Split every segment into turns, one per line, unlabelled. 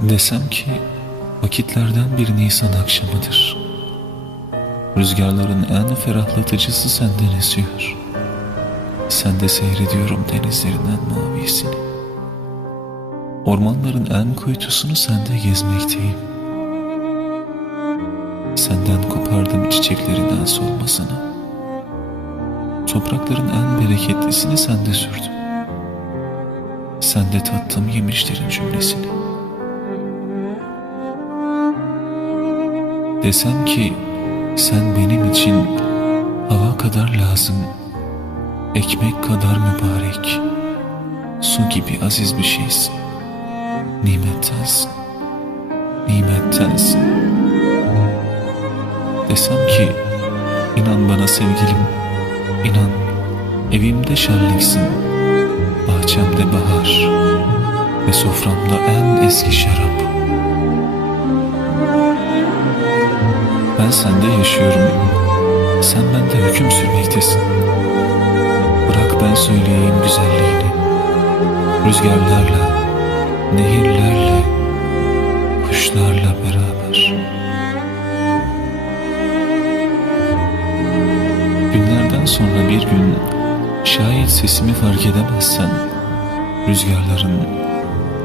Desem ki vakitlerden bir Nisan akşamıdır. Rüzgarların en ferahlatıcısı senden esiyor. Sen de seyrediyorum denizlerin en mavisini. Ormanların en kuytusunu sende gezmekteyim. Senden kopardım çiçeklerin en solmasını. Toprakların en bereketlisini sende sürdüm. Sende tattım yemişlerin cümlesini. Desem ki sen benim için hava kadar lazım, ekmek kadar mübarek, su gibi aziz bir şeysin. Nimettensin, nimettensin. Desem ki inan bana sevgilim, inan evimde şenliksin, bahçemde bahar ve soframda en eski şarap. Ben sende yaşıyorum. Sen bende hüküm sürmektesin. Bırak ben söyleyeyim güzelliğini. Rüzgarlarla, nehirlerle, kuşlarla beraber. Günlerden sonra bir gün şayet sesimi fark edemezsen rüzgarların,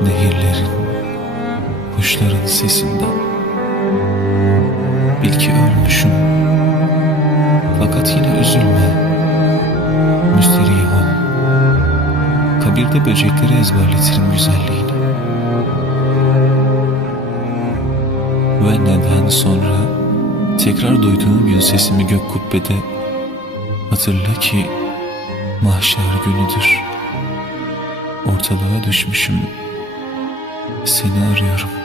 nehirlerin, kuşların sesinden Bil ki ölmüşüm. Fakat yine üzülme. Müsterih ol. Kabirde böcekleri ezberletirim güzelliğini. Ve neden sonra tekrar duyduğum gün sesimi gök kubbede hatırla ki mahşer günüdür. Ortalığa düşmüşüm. Seni arıyorum.